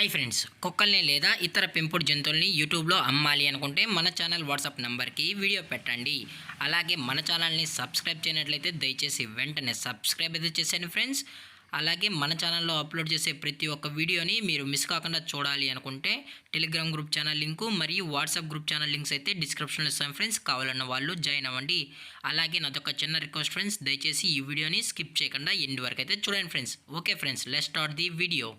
Hi friends, కుక్కల్ని లేదా ఇతర పెంపుడు జంతువుల్ని యూట్యూబ్లో అమ్మాలి అనుకుంటే మన ఛానల్ వాట్సాప్ నెంబర్కి వీడియో పెట్టండి. అలాగే మన ఛానల్ని సబ్స్క్రైబ్ చేయనట్లయితే దయచేసి వెంటనే సబ్స్క్రైబ్ అయితే చేసేయండి ఫ్రెండ్స్. అలాగే మన ఛానల్లో అప్లోడ్ చేసే ప్రతి ఒక్క వీడియోని మీరు మిస్ కాకుండా చూడాలి అనుకుంటే టెలిగ్రామ్ గ్రూప్ ఛానల్ లింకు మరియు వాట్సాప్ గ్రూప్ ఛానల్ లింక్స్ అయితే డిస్క్రిప్షన్లో ఇస్తాను ఫ్రెండ్స్. కావాలన్న వాళ్ళు జాయిన్ అవ్వండి. అలాగే నాదొక చిన్న రిక్వెస్ట్ ఫ్రెండ్స్, దయచేసి ఈ వీడియోని స్కిప్ చేయకుండా ఎండ్ వరకు అయితే చూడండి friends. Okay friends, let's start the video.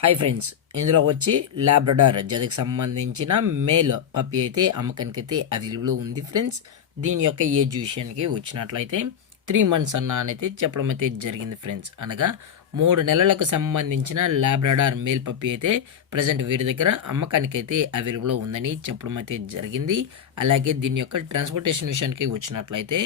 Hi friends, ఇందులో వచ్చి లాబ్రడార్ జతకి సంబంధించిన మేల్ పప్పి అయితే అమ్మకానికి అయితే అవైలబుల్ ఉంది ఫ్రెండ్స్. దీని యొక్క ఏజ్ విషయానికి వచ్చినట్లయితే 3 months అయితే చెప్పడం అయితే జరిగింది ఫ్రెండ్స్. అనగా 3 నెలలకు సంబంధించిన లాబ్రడార్ మేల్ పప్పి అయితే ప్రజెంట్ వీరి దగ్గర అమ్మకానికి అయితే అవైలబుల్ ఉందని చెప్పడం అయితే జరిగింది. అలాగే దీని యొక్క ట్రాన్స్పోర్టేషన్ విషయానికి వచ్చినట్లయితే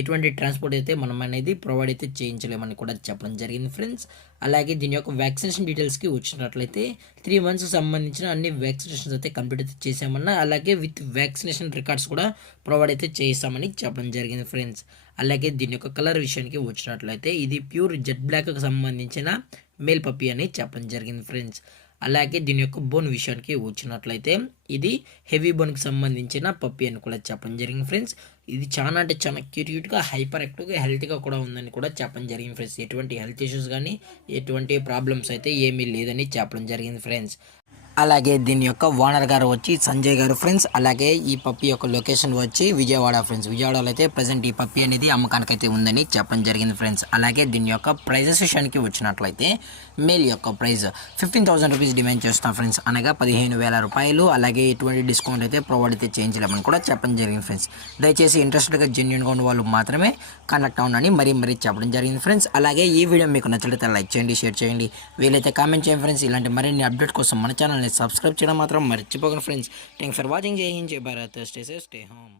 ఎటువంటి ట్రాన్స్పోర్ట్ అయితే మనం అనేది ప్రొవైడ్ అయితే చేయించలేమని కూడా చెప్పడం జరిగింది ఫ్రెండ్స్. అలాగే దీని యొక్క వ్యాక్సినేషన్ డీటెయిల్స్కి వచ్చినట్లయితే 3 months సంబంధించిన అన్ని వ్యాక్సినేషన్స్ అయితే కంప్లీట్ అయితే చేసామన్నా, అలాగే విత్ వ్యాక్సినేషన్ రికార్డ్స్ కూడా ప్రొవైడ్ అయితే చేస్తామని చెప్పడం జరిగింది ఫ్రెండ్స్. అలాగే దీని యొక్క కలర్ విషయానికి వచ్చినట్లయితే ఇది ప్యూర్ జెట్ బ్లాక్కి సంబంధించిన మేల్ పప్పి అని చెప్పడం జరిగింది ఫ్రెండ్స్. అలాగే దీని యొక్క బోన్ విషయానికి వచ్చినట్లయితే ఇది హెవీ బోన్కి సంబంధించిన పప్పి అని కూడా చెప్పడం జరిగింది ఫ్రెండ్స్. ఇది చాలా అంటే చాలా క్యూట్గా, హైపర్ యాక్టివ్గా, హెల్తీగా కూడా ఉందని కూడా చెప్పడం జరిగింది ఫ్రెండ్స్. ఎటువంటి హెల్త్ ఇష్యూస్ కానీ ఎటువంటి ప్రాబ్లమ్స్ అయితే ఏమీ లేదని చెప్పడం జరిగింది ఫ్రెండ్స్. అలాగే దీని యొక్క ఓనర్ గారు వచ్చి సంజయ్ గారు ఫ్రెండ్స్. అలాగే ఈ పప్పి యొక్క లొకేషన్ వచ్చి విజయవాడ ఫ్రెండ్స్. విజయవాడలో అయితే ప్రజెంట్ ఈ పప్పి అనేది అమ్మకానికి అయితే ఉందని చెప్పడం జరిగింది ఫ్రెండ్స్. అలాగే దీని యొక్క ప్రైజెస్ విషయానికి వచ్చినట్లయితే మేల్ యొక్క ప్రైస్ 15,000 రూపీస్ డిమాండ్ చేస్తున్నాం ఫ్రెండ్స్. అనగా 15,000 రూపాయలు. అలాగే ఎటువంటి డిస్కౌంట్ అయితే ప్రొవైడ్ అయితే చేయించలేమని కూడా చెప్పడం జరిగింది ఫ్రెండ్స్. దయచేసి ఇంట్రెస్టెడ్గా జెన్యున్గా ఉన్న వాళ్ళు మాత్రమే కాంటాక్ట్ అవ్వండి మరీ చెప్పడం జరిగింది ఫ్రెండ్స్. అలాగే ఈ వీడియో మీకు నచ్చినట్లయితే లైక్ చేయండి, షేర్ చేయండి, వీలైతే కామెంట్ చేయండి ఫ్రెండ్స్. ఇలాంటి మరిన్ని అప్డేట్ కోసం మన ఛానల్ సబ్స్క్రైబ్ చేయడం మాత్రం మర్చిపోకండి ఫ్రెండ్స్. Thanks for watching. జై హింద్, జై Bharat, stay safe, stay home.